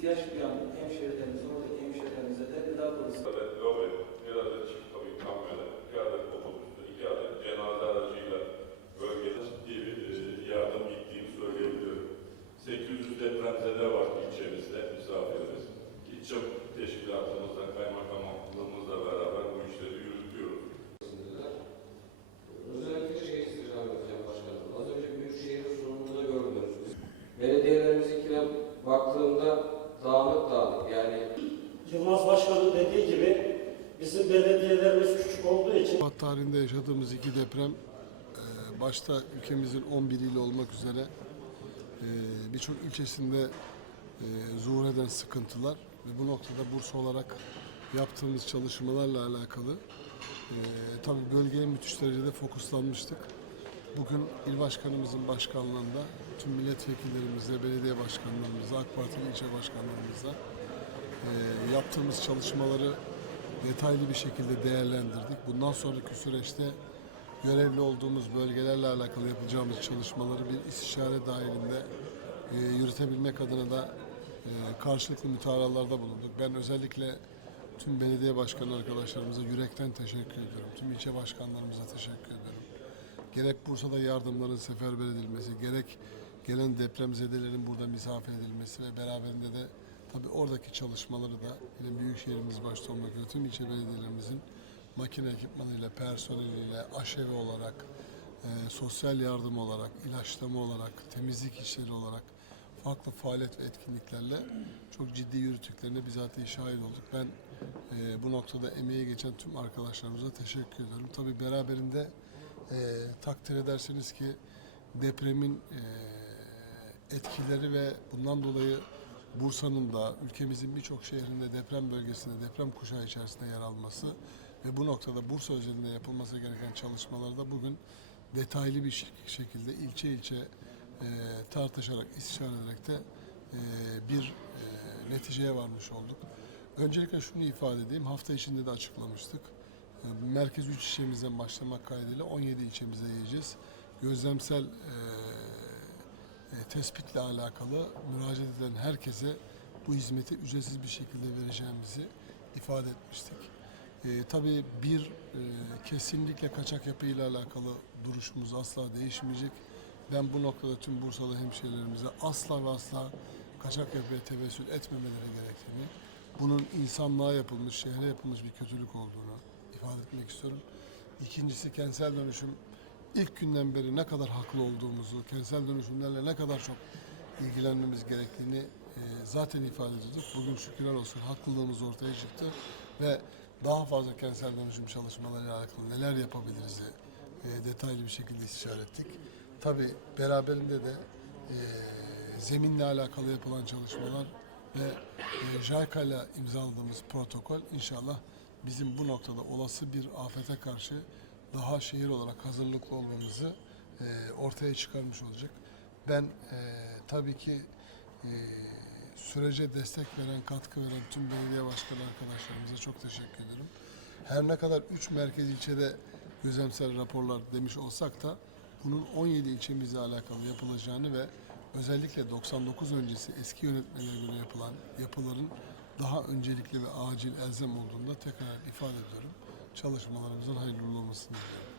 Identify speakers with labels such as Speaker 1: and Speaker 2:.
Speaker 1: te aspiramos. Dediği gibi bizim belediyelerimiz küçük olduğu için
Speaker 2: Şubat tarihinde yaşadığımız iki deprem e, başta ülkemizin 11 ili olmak üzere e, birçok ilçesinde e, zuhur eden sıkıntılar ve bu noktada Bursa olarak yaptığımız çalışmalarla alakalı tabii bölgeye müthiş derecede fokuslanmıştık. Bugün il başkanımızın başkanlığında tüm milletvekillerimizle, belediye başkanlarımızla, AK Partili ilçe başkanlarımızla e, yaptığımız çalışmaları detaylı bir şekilde değerlendirdik. Bundan sonraki süreçte görevli olduğumuz bölgelerle alakalı yapacağımız çalışmaları bir istişare dahilinde e, yürütebilmek adına da e, karşılıklı mütalalarda bulunduk. Ben özellikle tüm belediye başkanı arkadaşlarımıza yürekten teşekkür ediyorum. Tüm ilçe başkanlarımıza teşekkür ediyorum. Gerek Bursa'da yardımların seferber edilmesi, gerek gelen depremzedelerin burada misafir edilmesi ve beraberinde de tabii oradaki çalışmaları da yine Büyükşehirimiz başta olmak üzere tüm ilçe belediyelerimizin makine ekipmanıyla, personeliyle, aşevi olarak, e, sosyal yardım olarak, ilaçlama olarak, temizlik işleri olarak farklı faaliyet ve etkinliklerle çok ciddi yürüttüklerine bizatihi şahit olduk. Ben e, bu noktada emeği geçen tüm arkadaşlarımıza teşekkür ediyorum. Tabii beraberinde e, takdir ederseniz ki depremin e, etkileri ve bundan dolayı Bursa'nın da ülkemizin birçok şehrinde deprem bölgesinde deprem kuşağı içerisinde yer alması ve bu noktada Bursa özelinde yapılması gereken çalışmaları da bugün detaylı bir şek- şekilde ilçe ilçe e, tartışarak, istişare ederek de e, bir e, neticeye varmış olduk. Öncelikle şunu ifade edeyim, hafta içinde de açıklamıştık. E, Merkez 3 ilçemizden başlamak kaydıyla 17 ilçemize yayacağız. Gözlemsel e, tespitle alakalı müracaat edilen herkese bu hizmeti ücretsiz bir şekilde vereceğimizi ifade etmiştik. E, tabii bir e, kesinlikle kaçak yapıyla alakalı duruşumuz asla değişmeyecek. Ben bu noktada tüm Bursalı hemşehrilerimize asla ve asla kaçak yapıya tevessül etmemeleri gerektiğini, bunun insanlığa yapılmış, şehre yapılmış bir kötülük olduğunu ifade etmek istiyorum. İkincisi kentsel dönüşüm ilk günden beri ne kadar haklı olduğumuzu, kentsel dönüşümlerle ne kadar çok ilgilenmemiz gerektiğini e, zaten ifade ediyorduk. Bugün şükürler olsun haklılığımız ortaya çıktı ve daha fazla kentsel dönüşüm çalışmalarıyla alakalı neler yapabiliriz e, detaylı bir şekilde istişare ettik. Tabii beraberinde de e, zeminle alakalı yapılan çalışmalar ve e, JICA ile imzaladığımız protokol inşallah bizim bu noktada olası bir afete karşı daha şehir olarak hazırlıklı olmamızı e, ortaya çıkarmış olacak. Ben e, tabii ki e, sürece destek veren, katkı veren tüm belediye başkanı arkadaşlarımıza çok teşekkür ederim. Her ne kadar 3 merkez ilçede gözlemsel raporlar demiş olsak da bunun 17 ilçemizle alakalı yapılacağını ve özellikle 99 öncesi eski yönetmelere göre yapılan yapıların daha öncelikli ve acil elzem olduğunu da tekrar ifade ediyorum. Çalışmalarımızın hayırlı olmasını diliyorum.